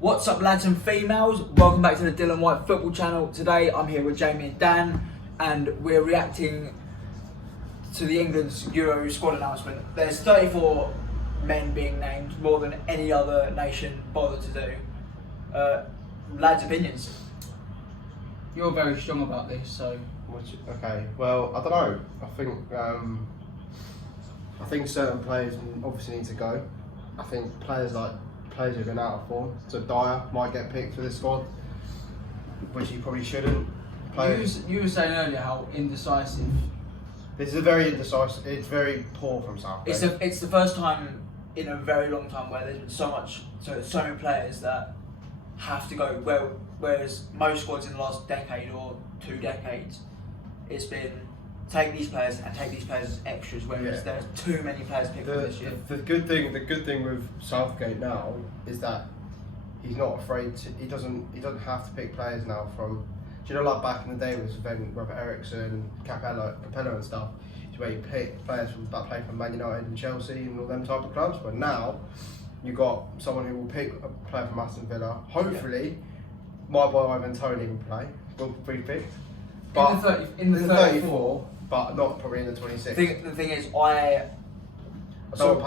What's up, lads and females? Welcome back to the Dylan White Football Channel. Today I'm here with Jamie and Dan, and we're reacting to the England's Euro squad announcement. There's 34 men being named, more than any other nation bothered to do. Lads' opinions? You're very strong about this, so... Okay, well, I don't know. I think certain players obviously need to go. I think players who've been out of form, so Dyer might get picked for this squad, which he probably shouldn't. You were saying earlier how indecisive. This is a very indecisive. It's very poor from Southgate. It's the first time in a very long time where there's been so many players that have to go. Whereas most squads in the last decade or 2 decades, it's been take these players as extras. Whereas there's too many players picked for this year. The good thing with Southgate now is that he's not afraid to. He doesn't have to pick players now from. Do you know, like back in the day with Robert Eriksson, Capello and stuff, is where you pick players that play for Man United and Chelsea and all them type of clubs. But now you got someone who will pick a player from Aston Villa. Hopefully, my boy Ivan Toney will play. Will be picked. But In the 34, but not probably in the 26. The thing is, we'll talk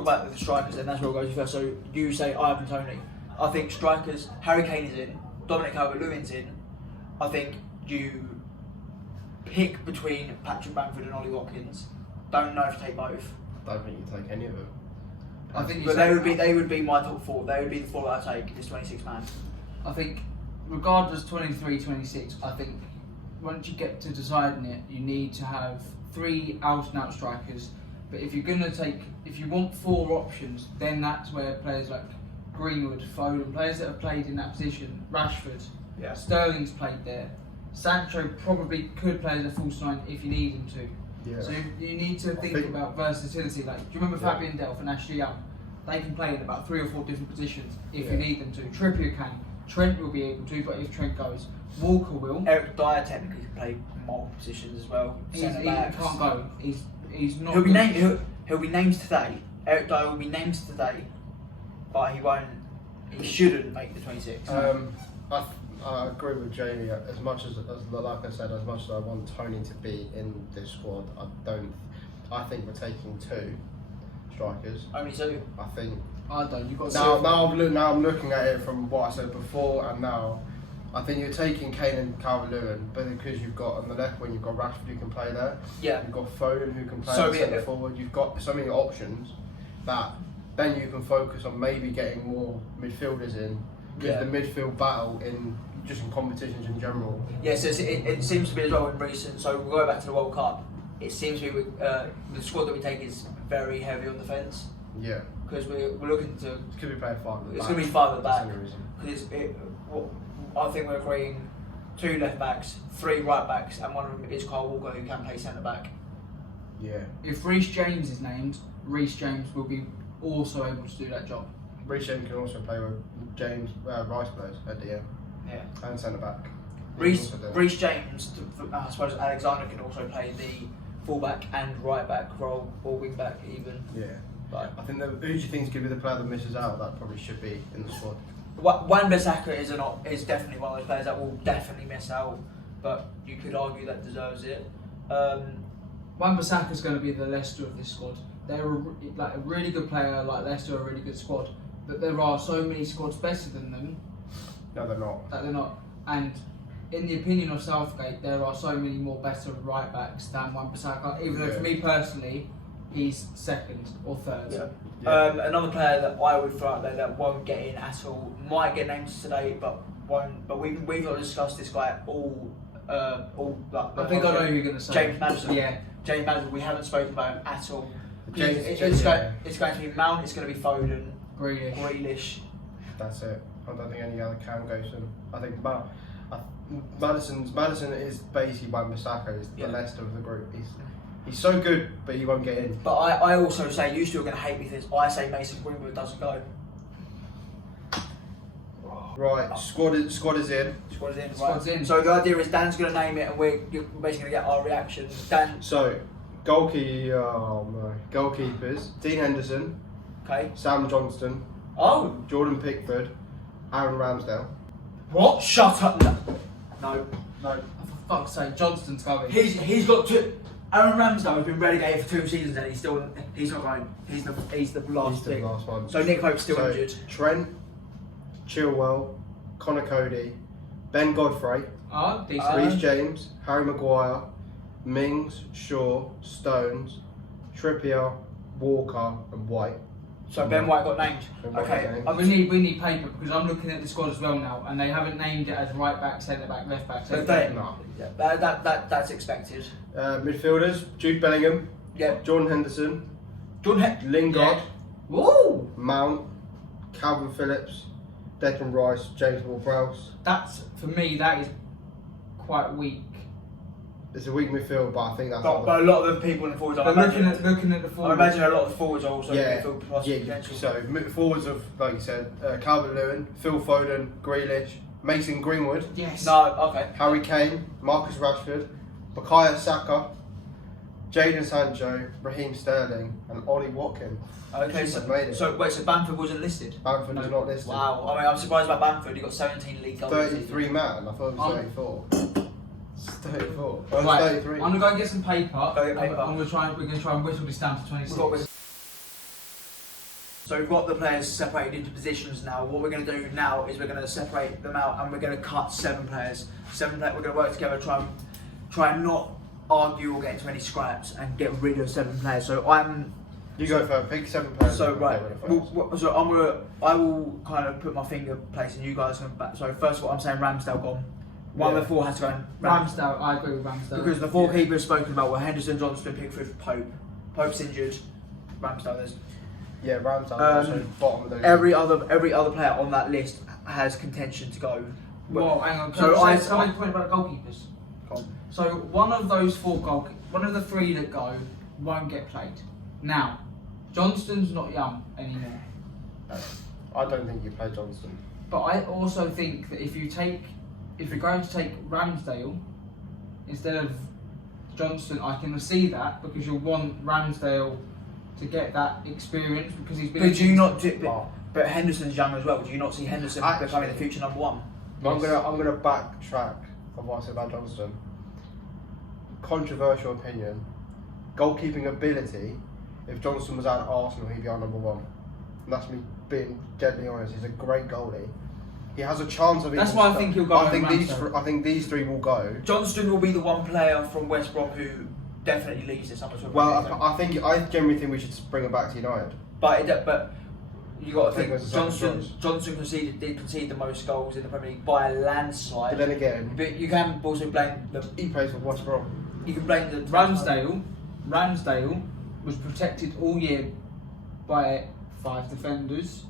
about the strikers, and that's where we'll go to first. So you say Ivan Toney. I think strikers, Harry Kane is in, Dominic Calvert-Lewin's in. I think you pick between Patrick Bamford and Ollie Watkins. Don't know if to take both. I don't think you take any of them. I think. But they would be my top 4. They would be the 4 that I take. This 26 man. I think, regardless 23, 26, I think once you get to deciding it, you need to have 3 out-and-out strikers. But if you want 4 options, then that's where players like Greenwood, Foden, players that have played in that position, Rashford, Sterling's played there. Sancho probably could play as a false 9 if you need him to. Yeah. So you need to think about versatility. Like, do you remember Fabian Delph and Ashley Young? They can play in about 3 or 4 different positions if you need them to. Trippier can. Trent will be able to, but if Trent goes, Walker will. Eric Dyer technically can play multiple positions as well. He can't go. He's not. He'll be named today. Eric Dyer will be named today, but he won't. He shouldn't make the 26. I agree with Jamie. As much as like I said, as much as I want Toney to be in this squad, I think we're taking 2 strikers. Only 2. I think. I don't. You've got Now I'm looking at it from what I said before and now. I think you're taking Kane and Calvert-Lewin, but because you've got on the left wing, you've got Rashford who can play there. Yeah. You've got Foden who can play centre forward. You've got so many options that then you can focus on maybe getting more midfielders in. Because the midfield battle in competitions in general. Yes, it seems to be as well in recent. So we'll go back to the World Cup. It seems to be the squad that we take is very heavy on defence. Yeah. Because we're looking to. It could be playing 5 at the back. It's going to be 5 at the back. Because I think we're agreeing 2 left backs, 3 right backs, and one of them is Kyle Walker who can play centre back. Yeah. If Reece James is named, Reece James will be also able to do that job. Reece James can also play with James Rice players at DM. Yeah. And centre back. Reece James, I suppose Alexander can also play the full-back and right-back role, or wing-back even. Yeah. Right. I think who do you think is going to be the player that misses out? That probably should be in the squad. Wan-Bissaka is definitely one of those players that will definitely miss out, but you could argue that deserves it. Wan-Bissaka is going to be the Leicester of this squad. They're a really good player, like Leicester, a really good squad, but there are so many squads better than them. No, they're not. That they're not. And in the opinion of Southgate, there are so many more better right backs than Wan-Bissaka. Even though for me personally, he's 2nd or 3rd. Yeah. Another player that I would throw out there that won't get in at all, might get named today, but won't. But we've not discussed this guy all. I think I know who you're going to say. James Maddison. Yeah. James Maddison. We haven't spoken about him at all. It's going to be Mount. It's going to be Foden. Grealish. That's it. I don't think any other can go to him. I think Maddison is basically Wan-Bissaka is the Leicester of the group. He's so good, but he won't get in. But I also say, you're still going to hate me for this, I say Mason Greenwood doesn't go. Right, squad is in. Squad's in. Squad's in. So the idea is Dan's going to name it and we're basically going to get our reaction. Dan. So, goalkeepers, Dean Henderson, Okay. Sam Johnston, Oh, Jordan Pickford, Aaron Ramsdale. what? Shut up. No. For fuck's sake, Johnston's going. He's got to. Aaron Ramsdale has been relegated for 2 seasons and he's not going. He's the last He's the pick. last one. So Nick Pope's still So, injured. Trent, Chilwell, Connor Cody, Ben Godfrey, Oh, decent. Reece James, Harry Maguire, Mings, Shaw, Stones, Trippier, Walker, and White. So Ben White got named. Ben White Okay. got named. We need paper because I'm looking at the squad as well now, and they haven't named it as right back, centre back, left back. But No. that's expected. Midfielders: Jude Bellingham, Yep. Jordan Henderson, Jordan Lingard, Yeah. Woo! Mount, Calvin Phillips, Declan Rice, James Ward-Prowse. That's for me. That is quite weak. It's a weak midfield, but I think that's. But a lot of the people in the forwards, But looking at the I forwards, imagine a lot of the forwards are also Yeah, midfield plus potential. So forwards of, like you said, Calvert Lewin, Phil Foden, Grealish, Mason Greenwood, yes. No, okay. Harry Kane, Marcus Rashford, Bukayo Saka, Jadon Sancho, Raheem Sterling, and Ollie Watkins. Okay, He's made it. so Bamford wasn't listed. Bamford is No. not listed. Wow, I mean, I'm surprised about Bamford. He got 17 league goals. 33 man. I thought it was Um, 34. It's 34. Oh, it's Right, 33. I'm gonna go and get some paper. Go get paper. And we're gonna try and whistle this down to 26. So we've got the players separated into positions now. What we're going to do now is we're going to separate them out and we're going to cut 7 players. We're going to work together, try and not argue or get into any scraps and get rid of 7 players. So You go first. Pick 7 players. So and right, get rid of first. I will kind of put my finger place and you guys come back. So first of all, I'm saying Ramsdale gone. One of the 4 has to go in. Ramsdale, I agree with Ramsdale. Because the 4 keepers spoken about were Henderson, Johnston, Pickford, Pope. Pope's injured. Ramsdale is. Yeah, Ramsdale also bottom of those. Every other player on that list has contention to go. Well, hang on. So So I- I make a point about the goalkeepers. Go on. So one of those 4 one of the 3 that go won't get played. Now, Johnston's not young anymore. I don't think you play Johnston. But I also think that if you're going to take Ramsdale instead of Johnston, I can see that because you'll want Ramsdale to get that experience because he's been. But do you not? But Henderson's young as well. Do you not see Henderson Actually- becoming the future number 1? I'm gonna backtrack of what I said about Johnston. Controversial opinion. Goalkeeping ability. If Johnston was at Arsenal, he'd be our number 1. And that's me being deadly honest. He's a great goalie. He has a chance of. That's even why I start- think he'll go I think over these. Ramsdale. I think these 3 will go. Johnston will be the one player from West Brom who definitely leaves this summer. Well, I genuinely think we should bring it back to United. But you got to I think think it was the second Johnson did concede the most goals in the Premier League by a landslide. But then again, But you can also blame he plays for West Brom. you can blame the Ramsdale was protected all year by 5 defenders.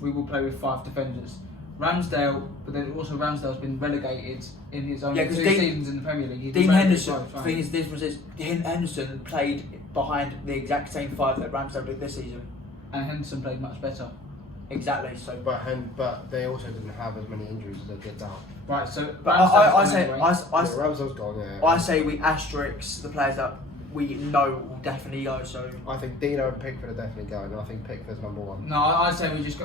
We will play with 5 defenders. Ramsdale, but then also Ramsdale's been relegated in his only 2 seasons in the Premier League. He's Dean been relegated Henderson. twice, The right. thing is, difference is Henderson played behind the exact same 5 that Ramsdale did this season. And Henderson played much better. Exactly. So, But they also didn't have as many injuries as they did now. Right, so but Ramsdale's I gone say anyway. Ramsdale's gone. Yeah. I say we asterisk the players that we know will definitely go. So I think Dino and Pickford are definitely going, and I think Pickford's number 1. No, I say we just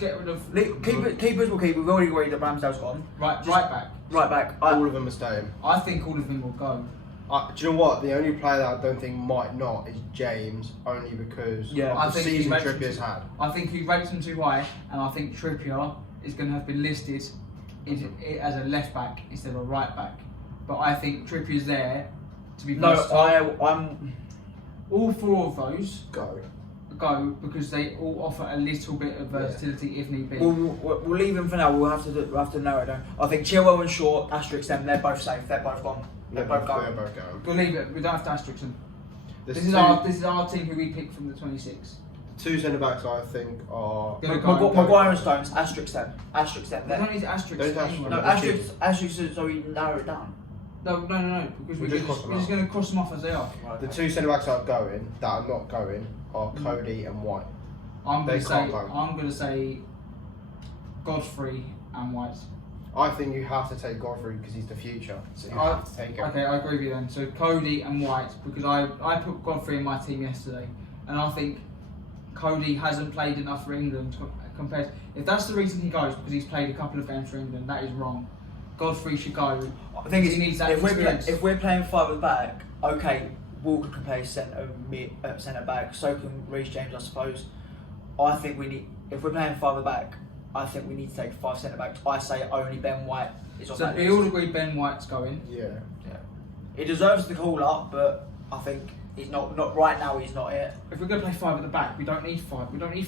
get rid of keepers will keep. We've already agreed that Ramsdale's gone. right back. Right back. All of them are staying. I think all of them will go. Do you know what? The only player that I don't think might not is James, only because Yeah. of I the think he season rates him Trippier's too- had. I think he rates him too high, and I think Trippier is going to have been listed as a left back instead of a right back. But I think Trippier's there to be No, versatile. I'm. All 4 of those Go. go because they all offer a little bit of versatility if need be. We'll leave them for now. We'll have to narrow it down. I think Chilwell and Shaw, asterisk them. They're both safe. They're both gone. They're both They're going. both going. We'll leave it. We don't have to asterisk them. There's This is our team who we picked from the 26. 2 centre backs I think are. Gonna go. Maguire and Stones, asterisk them. Asterisk them. We They're- don't need to asterisk Don't anyone. asterisk No, them. asterisk so we narrow it down. No, because We're just crossing we're just them going to cross them off as they are. The 2 centre backs that are going, that are not going, are Cody and White. I'm They going can't go. to say Godfrey and White. I think you have to take Godfrey because he's the future, so you have to take him. Okay, I agree with you then. So Cody and White, because I put Godfrey in my team yesterday, and I think Cody hasn't played enough for England compared. If that's the reason he goes because he's played a couple of games for England, that is wrong. Godfrey should go. I think he needs that experience. if we're playing 5 at the back, okay, Walker can play centre back. So can Reece James, I suppose. I think we need. If we're playing 5 at the back, I think we need to take 5 centre backs. I say only Ben White is on so that we list. all agree Ben White's going. Yeah. He deserves the call up, but I think he's not right now. He's not it. If we're going to play 5 at the back, we don't need 5. We don't need.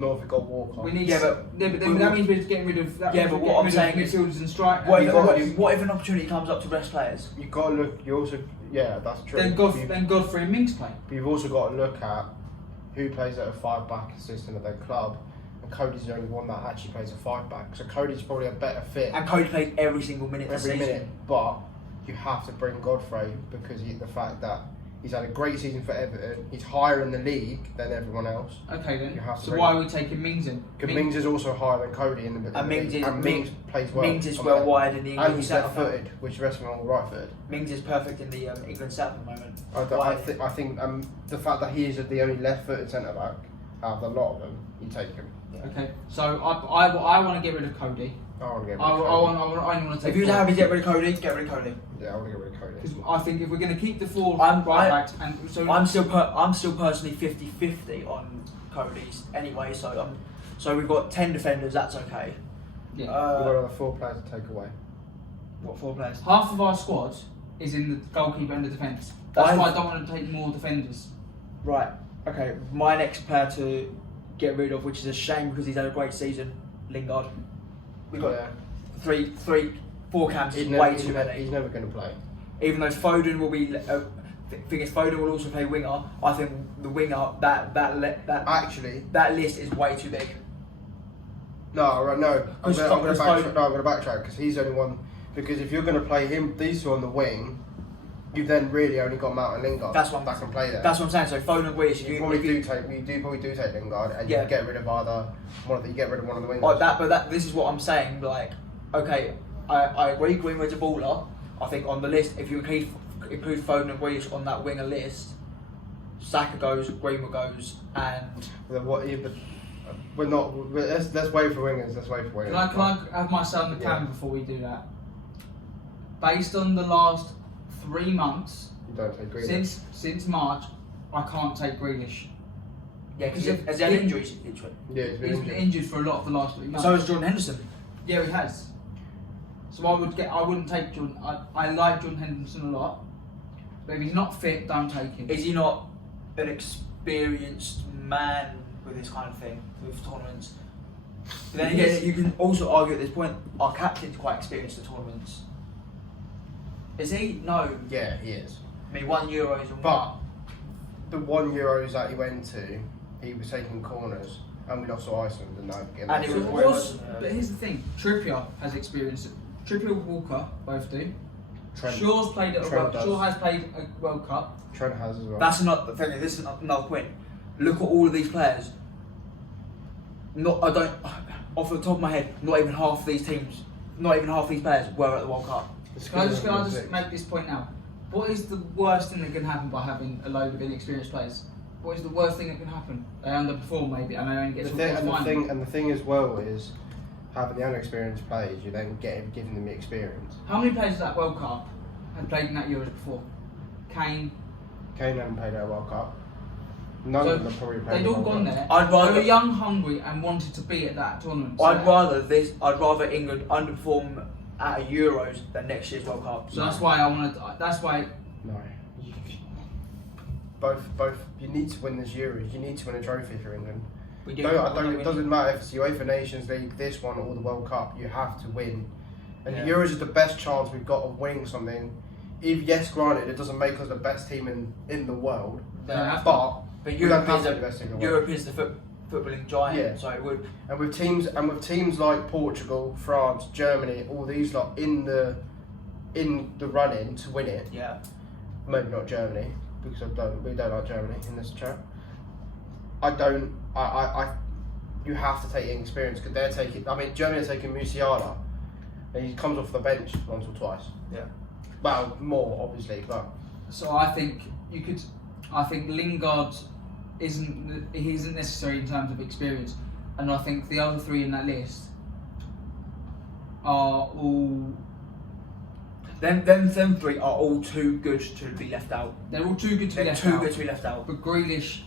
Not if we got Walker. We need. But then that means we're getting rid of. That Yeah, means but we're what I'm getting saying rid of midfielders and strikers. What if an opportunity comes up to rest players? You got to look. You also, yeah, that's true. Then Godfrey and Mings play. But you've also got to look at who plays at a 5-back system at their club. And Cody's the only one that actually plays a 5-back. So Cody's probably a better fit And Cody plays every single minute this every season. minute. But you have to bring Godfrey because the fact that he's had a great season for Everton. He's higher in the league than everyone else. Okay then. You have to So bring why him. are we taking Mings in? Because Mings is also higher than Cody in the And Mings plays well. Mings is well wide in the And England he's setup. left-footed, which the rest of them are all right-footed. Mings is perfect in the England setup at the moment. I think the fact that he is the only left-footed centre-back out of a lot of them, you take him. Okay. So I want to get rid of Cody. I want to get rid I of Cody. want to take. If you're happy to get rid of Cody, get rid of Cody. Yeah, I want to get rid of Cody. Because I think if we're going to keep the 4 I'm- right I- backs, and so I'm still personally 50-50 on Cody's anyway. So we've got 10 defenders. That's okay. We've got Uh, another 4 players to take away. what 4 players? half of our squad is in the goalkeeper and the defence. That's I've- why I don't want to take more defenders. Right. Okay. My next player to get rid of, which is a shame because he's had a great season, Lingard. We've got Yeah. 4 camps. He's Way too many. He's never going to play. Even though Foden will be, thing is Foden will also play winger. I think the winger Actually, that list is way too big. no. I'm going Because to backtrack because he's the only one. Because if you're going to play these 2 on the wing, you've then really only got Mount and Lingard. That's what that can play there. That's what I'm saying. So Foden and Grealish, You probably do take Lingard, and Yeah. you get rid of one of the wingers. This is what I'm saying. Like, okay, I agree. Greenwood's a baller. I think on the list, if you include Foden and Grealish on that winger list, Saka goes, Greenwood goes, and We're not. Let's wait for wingers. Let's wait for wingers. Can I have my son in the camera before we do that? Based on the last 3 months, You don't take Grealish. since March, I can't take Grealish. yeah, because Because has he had if- injuries? Yeah, he's He's been been injured. injured for a lot of the last 3 months. So has Jordan Henderson. Yeah, he has. So I wouldn't take Jordan. I like Jordan Henderson a lot, but if he's not fit, don't take him. Is he not an experienced man with this kind of thing, with tournaments? But then again, you can also argue at this point, our captain's quite experienced at tournaments. Is he? No. Yeah, he is. I mean, 1 Euros and But the 1 Euros that he went to, he was taking corners, and we lost to Iceland, and that. And it So was it way was- worse than, but here's the thing: Trippier has experience. Trippier and Walker both do. Trent, Shaw's played at a Trent World. does. Shaw has played a World Cup. Trent has as well. That's another thing. This is another point. Look at all of these players. Off the top of my head, not even half these teams, not even half these players were at the World Cup. Can I just make this point now? What is the worst thing that can happen by having a load of inexperienced players? What is the worst thing that can happen? They underperform maybe, and they only get to the final. The thing as well is having the unexperienced players. You then giving them the experience. How many players at that World Cup had played in that Euros before? Kane. Kane hadn't played at a World Cup. None of them have probably played. They'd a all World gone Cup. there. I'd rather- They were young, hungry, and wanted to be at that tournament. So I'd rather England underperform at a Euros than next year's World Cup. So that's why I wanted. That's why. No. Both. You need to win this Euros. You need to win a trophy for England. We do. It doesn't matter if it's the UEFA Nations League, this one, or the World Cup. You have to win. And Yeah. the Euros is the best chance we've got of winning something. Yes, granted, it doesn't make us the best team in the world, Yeah. but But we Europe don't have is to be the best team in the Europe world. is the footballing giant, Yeah. so it would. And with teams like Portugal, France, Germany, all these lot in the run-in to win it. Yeah. Maybe not Germany because we don't like Germany in this chat. You have to take experience because they're taking. I mean, Germany are taking Musiala, and he comes off the bench once or twice. Yeah. Well, more obviously, but So I think you could. I think Lingard isn't necessary in terms of experience. and I think the other three in that list are all. Them three are all too good to be left out. They're all too good to be They're left too out. good to be left out. But Grealish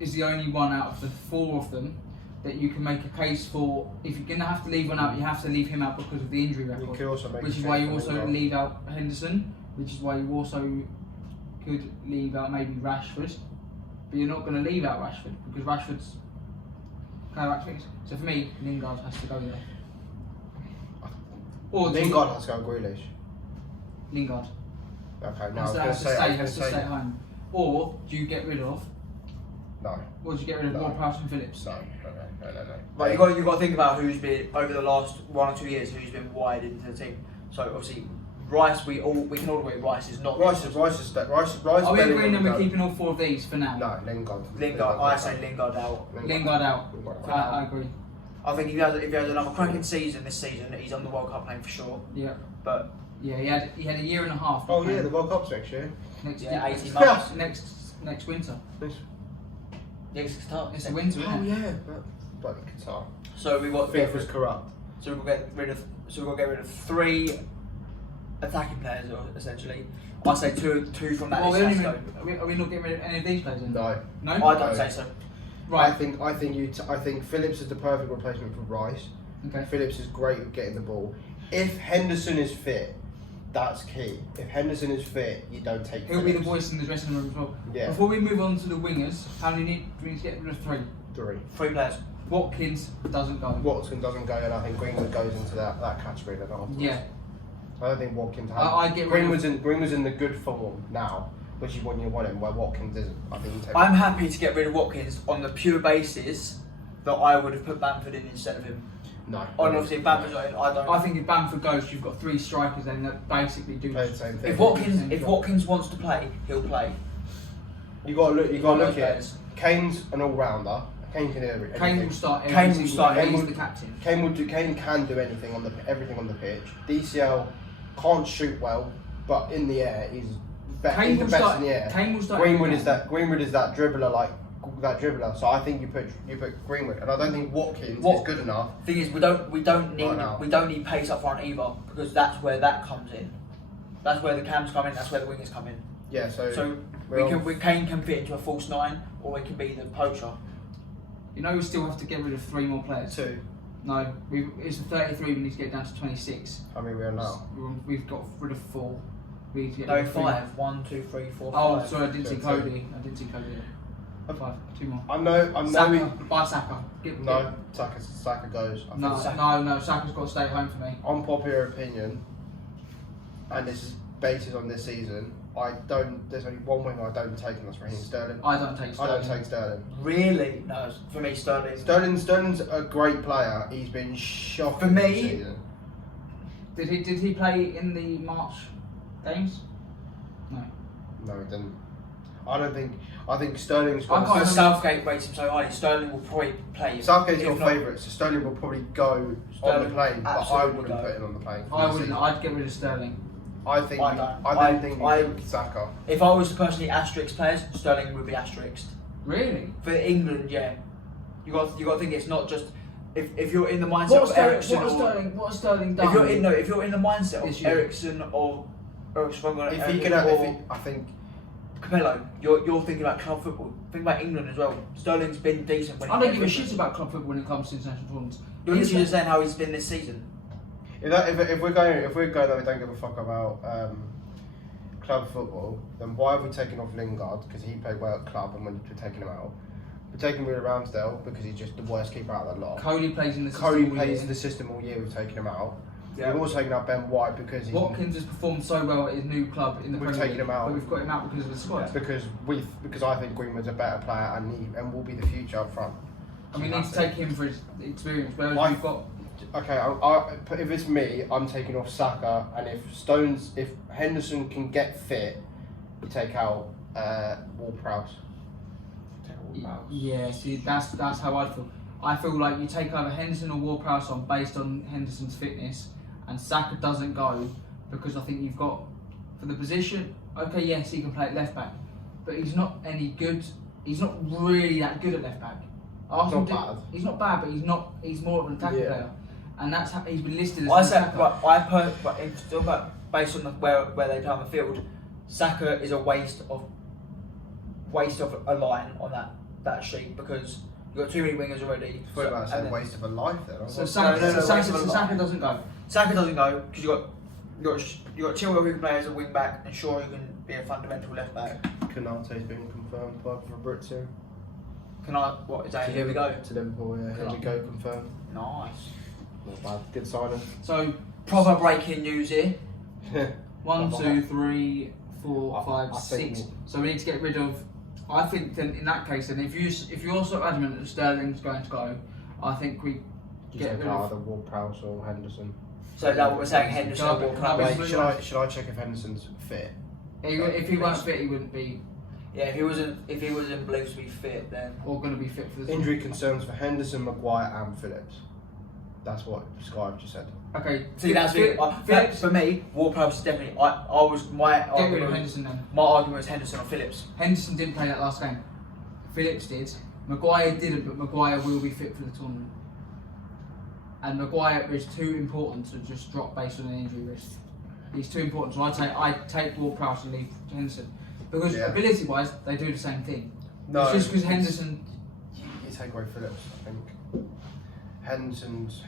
is the only one out of the four of them that you can make a case for. If you're gonna have to leave one out, you have to leave him out because of the injury You record. could also make Which a is case why you for also Lingard. leave out Henderson. Which is why you also could leave out maybe Rashford. But you're not going to leave out Rashford because Rashford's kind of active. So for me, Lingard has to go there. Or do you- Lingard has to go Grealish. Lingard. Okay, now I Has was to, going has to to say. stay, I was has to gonna stay say at home. Or do you get rid of? no. Or do you get rid of No. Ward-Prowse and Phillips? No. But you got to think about who's been over the last 1 or 2 years who's been wide into the team. So obviously Rice, we can all agree Rice is not. Rice. Are we agreeing that we're keeping all four of these for now? No, Lingard. Lingard. I say Lingard out. Lingard out. I agree. I think if he has another cracking season this season, he's on the World Cup playing for sure. Yeah. But Yeah, he had a year and a half. Oh yeah, the World Cup's next year. next yeah, year. 18 months. Next winter. Next start. It's the winter, Oh isn't it? yeah, bloody Qatar. So we got to get FIFA's corrupt. So we'll get rid of. So we'll get rid of 3 attacking players, essentially. I say two from that Well, list. has to are we not getting rid of any of these players then? No. No? go. I don't say so. Right. I think Phillips is the perfect replacement for Rice. Okay. Phillips is great at getting the ball. If Henderson is fit, that's key. If Henderson is fit, you don't take. He'll be the Phillips. voice in the dressing room as well. Yeah. Before we move on to the wingers, how many do we need to get rid of? 3? 3. 3 players. Watkins doesn't go. Watson doesn't go, and I think Greenwood goes into that category then afterwards. Yeah. I don't think Watkins has. I'd get rid of- Greenwood's in the good form now, which is when you want him, where Watkins isn't. I think you take. I'm happy to get rid of Watkins on the pure basis that I would have put Bamford in instead of him. No. And obviously, if Bamford's not in, I don't. I think if Bamford goes, you've got 3 strikers then that basically do Play the same thing. if Watkins wants to play, he'll play. You got to look. You got to look at Players. Kane's an all-rounder. Kane can do everything. Kane will start every Kane will single start game. every- He's the captain. Kane can do anything on everything on the pitch. DCL can't shoot well, but in the air he's the Kane will best start. in the air. Kane will start. Greenwood every is game. that dribbler. So I think you put Greenwood, and I don't think Watkins is good enough. Thing is, we don't now. need pace up front either, because that's where that comes in. That's where the cams come in. That's where the wingers come in. Yeah. So Kane can fit into a false 9, or he can be the poacher. You know, we still have to get rid of 3 more players. 2. No, it's 33. We need to get down to 26. I mean, we are now. We've got rid of 4. We need to get No, rid of 3. 5. 1, 2, 3, 4, 5. Oh, sorry, I didn't see Two. Cody. 5. 2 more. I know. Saka. Buy Saka. No, Saka goes. I No, think no. Saka's got to stay at home for me. unpopular opinion, and this is based on this season. There's only one winger I don't take, and that's Raheem Sterling. I don't take I Sterling. don't take Sterling. Really? No, for me, Sterling. Sterling's a great player. He's been shocking For me- this season. Did he play in the March games? No. No, he didn't. I think Sterling's I got. can't- Because Southgate rates him so high, Sterling will probably play. Southgate's If your not- favourite, so Sterling will probably go on the Sterling plane, but I absolutely wouldn't go. put him on the plane. for I this wouldn't. season. I'd get rid of Sterling. I think. I don't. I don't think I- you pick Saka. If I was to personally asterisk players, Sterling would be asterisked. Really? For England, yeah. You got to think it's not just if you're in the mindset of Eriksen or What has Sterling done? if you're in the mindset This of year. Eriksen or If he can, I think. Capello, you're thinking about club football. Think about England as well. Sterling's been decent. When I he don't came give a for shit about club football when it comes to international tournaments. You're literally just saying how he's been this season. If we're going that we don't give a fuck about club football, then why have we taken off Lingard because he played well at club and we're taking him out? We're taking rid of Ramsdale because he's just the worst keeper out of the lot. Cody plays in the system. Cody all plays year. in the system all year. We've taken him out. Yeah. We've also taken out Ben White because he's Watkins has performed so well at his new club in the We've Premier taken League, him out. but we've got him out because of the squad. because I think Greenwood's a better player and will be the future up front. And we need to take him for his experience. Whereas I- we've got Okay, if it's me, I'm taking off Saka, and if Henderson can get fit, you take out Ward-Prowse. Yeah, see, that's how I feel. I feel like you take either Henderson or Ward-Prowse on based on Henderson's fitness, and Saka doesn't go because I think you've got for the position. Okay, yes, he can play at left back, but he's not any good. He's not really that good at left back. Arsenal not bad. He's not bad, but he's more of an attacking Yeah. player, and that's how he's been listed as I an said, attacker. but if still about based on where they play on the field, Saka is a waste of a line on that sheet because you've got too many wingers already. I thought about saying waste of a life then. So No, Saka waste of a line. doesn't go. Saka doesn't go because you got Chilwell who can play as a wing back and Shaw who can be a fundamental left back. Konate's been confirmed by Fabrizio. What is that? Here we go. To Liverpool, yeah. Here we go, confirmed. Nice. Not bad. Good signing. So Proper breaking news here. 1, 2, 3, 4, I 5, think 6. So we need to get rid of. I think then in that case, then if you're sort of adamant that Sterling's going to go, I think we get rid of. either Ward-Prowse or Henderson. So is that what we're saying? Henderson Derby, will come Derby. away. Should I check if Henderson's fit? If he weren't fit, he wouldn't be, Yeah, if he wasn't believed to be fit, then or going to be fit for the Injury concerns for Henderson, Maguire, and Phillips. That's what Sky have just said. Okay. see that's Phillips. for me. Ward-Prowse is definitely. I was my Get rid of argument. Henderson then. My argument was Henderson or Phillips. Henderson didn't play that last game. Phillips did. Maguire didn't, but Maguire will be fit for the tournament. And Maguire is too important to just drop based on an injury risk. He's too important. So I'd take Ward-Prowse and leave Henderson. Because ability-wise, they do the same thing. No, it's just because Henderson. You take away Phillips, I think. Henderson's.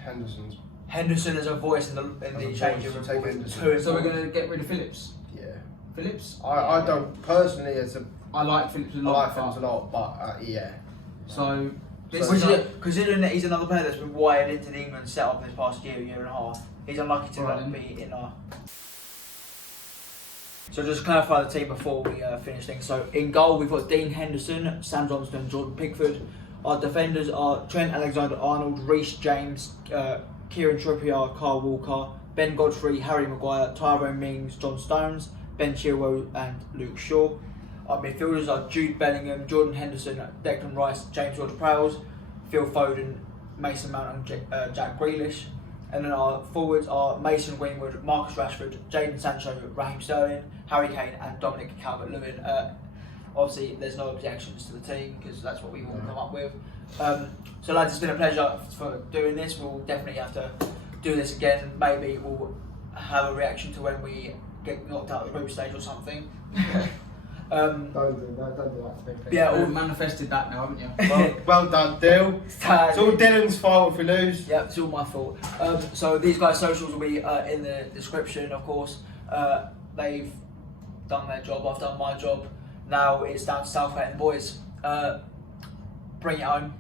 Henderson as a voice in the As a change voice, room. you take Henderson. So we're going to get rid of Phillips. Yeah. Phillips? I don't personally I like Phillips a I lot. like Phillips a lot, but yeah. So this Which is is considering that he's another player that's been wired into the England setup this past year and a half. He's unlucky to Right, then. be in our. So just clarify the team before we finish things. So in goal we've got Dean Henderson, Sam Johnston, Jordan Pickford. Our defenders are Trent Alexander-Arnold, Reece James, Kieran Trippier, Kyle Walker, Ben Godfrey, Harry Maguire, Tyrone Mings, John Stones, Ben Chilwell and Luke Shaw. Our midfielders are Jude Bellingham, Jordan Henderson, Declan Rice, James Ward-Prowse, Phil Foden, Mason Mount and Jack Grealish. And then our forwards are Mason Greenwood, Marcus Rashford, Jadon Sancho, Raheem Sterling, Harry Kane and Dominic Calvert-Lewin. Obviously there's no objections to the team because that's what we all come up with. So lads, it's been a pleasure for doing this. We'll definitely have to do this again. Maybe we'll have a reaction to when we get knocked out of the group stage or something. Don't do that to me. Yeah, You've all, manifested that now, haven't you? Well done, Dill. It's all Dylan's fault if we lose. yeah, it's all my fault. So these guys' socials will be in the description, of course. They've done their job, I've done my job. Now it's down to Southampton boys. Bring it home.